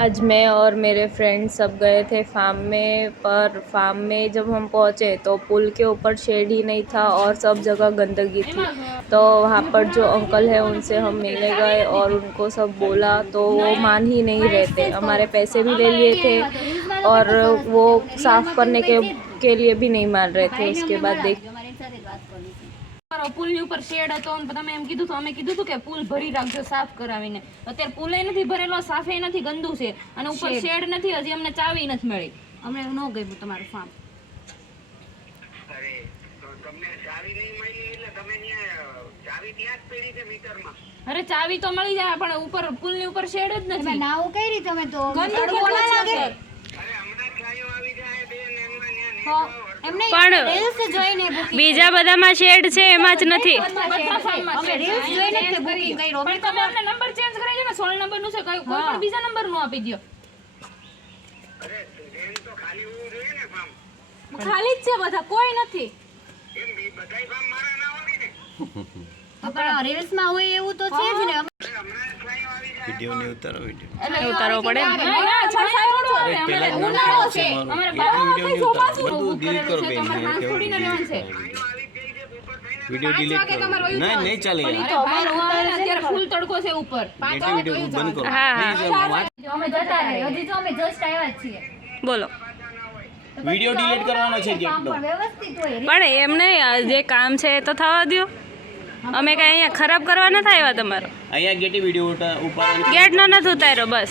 आज मैं और मेरे फ्रेंड्स सब गए थे फार्म में, पर फार्म में जब हम पहुँचे तो पुल के ऊपर शेड ही नहीं था और सब जगह गंदगी थी। तो वहाँ पर जो अंकल है उनसे हम मिलने गए और उनको सब बोला तो वो मान ही नहीं रहते। हमारे पैसे भी ले लिए थे और वो साफ़ करने के लिए भी नहीं मान रहे थे। उसके बाद देख પુલની ઉપર શેડ હતો અને તમે એમ કીધું તો અમે કીધું હતું કે પુલ ભરી રાખજો સાફ કરાવીને. અત્યારે પુલે નથી ભરેલો, સાફે નથી, ગંદુ છે અને ઉપર શેડ નથી. હજી અમને ચાવી નથી મળી. અમને ન ગયું તમારું ફાર્મ. અરે તો તમને ચાવી નહીં મળી એટલે તમે ત્યાં ચાવી ત્યાં જ પડી છે મીટરમાં. અરે ચાવી તો મળી જાય પણ ઉપર પુલની ઉપર શેડ જ નથી. નાવું કઈ રીતે તમે તો ગંદુ કેટલું લાગે. અરે હમણાં ચાવીઓ આવી જાય બેન એમાં ન્યા એમને પણ રીલ્સ જોઈને બુકિંગ બીજા બધામાં શેડ છે એમાં જ નથી। બધા ફાર્મમાં અમે શેડ રીલ્સ છે. જોઈને જ ચેન્જ બુકિંગ કરી. કર્યો પણ તમે અમને નંબર ચેન્જ કરાવી દો ને. 16 નંબરનું છે, કોઈ પણ બીજા નંબરનું આપી દો. અરે ટ્રેન તો ખાલી હોવું જોઈએ ને ફાર્મ. ખાલી જ છે બધા, કોઈ નથી. એમ બી બધાય ફાર્મ મારા ના હોય ને. પણ રીલ્સ માં હોય એવું તો છે જ ને અરે હમણાં ચાવીઓ આવી જાય વિડિયો ને ઉતારો વિડિયો એટલે ઉતારવો પડે ને। ના, ના, છાછા થોડું આવે. અમારે ઉનાળો છે. અમારે બાબા કઈ ચોમાસું ઊભું કરેલું છે તો અમારે હાથ છોડીને રહેવાનું છે. ચાવીઓ આવી જ ગઈ છે ઉપર થઈને વિડિયો 5 ડિલીટ વાગે કરો તમારે વયું નહીં જવાનું. નહીં ચાલે પણ ઈ યાર તો બહાર ઉભા ને અત્યારે ફૂલ તડકો છે ઉપર. એટલે વિડિયો બંધ કરો હા, હા। પ્લીઝ વાત અમે જતા રહે હજી તો અમે જસ્ટ આવ્યા જ છીએ બોલો। વિડિયો ડિલીટ કરવાનો છે કામ કેટલો પણ વ્યવસ્થિત હોય પણ એમ નહીં, જે કામ છે એ તો થવા દો। અમે કાંઈ અહીંયા ખરાબ કરવા નથી આવ્યા તમારો। અહીંયા ગેટી વિડિયો ઉપાડવાનો ગેટ નો નથી ઉતાર્યો બસ।